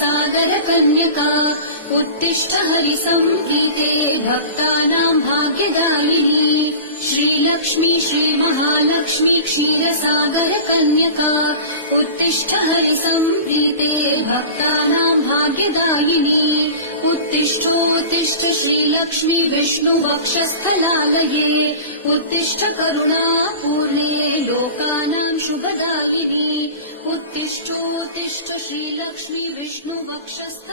क्षीरसागरकन्यका उत्तिष्ठ हरिसम्प्रीते भक्तानां भाग्यदायिनी श्रीलक्ष्मी श्रीमहालक्ष्मी क्षीरसागरकन्यका उत्तिष्ठ हरिसम्प्रीते भक्तानां भाग्यदायिनी उत्तिष्ठोत्तिष्ठ श्रीलक्ष्मी विष्णुवक्षस्थलालये उत्तिष्ठ करुणापूर्णे लोकानां शुभदायिनी उत्तिष्ठोत्तिष्ठ श्रीलक्ष्मी विष्णुवक्षस्थलालये।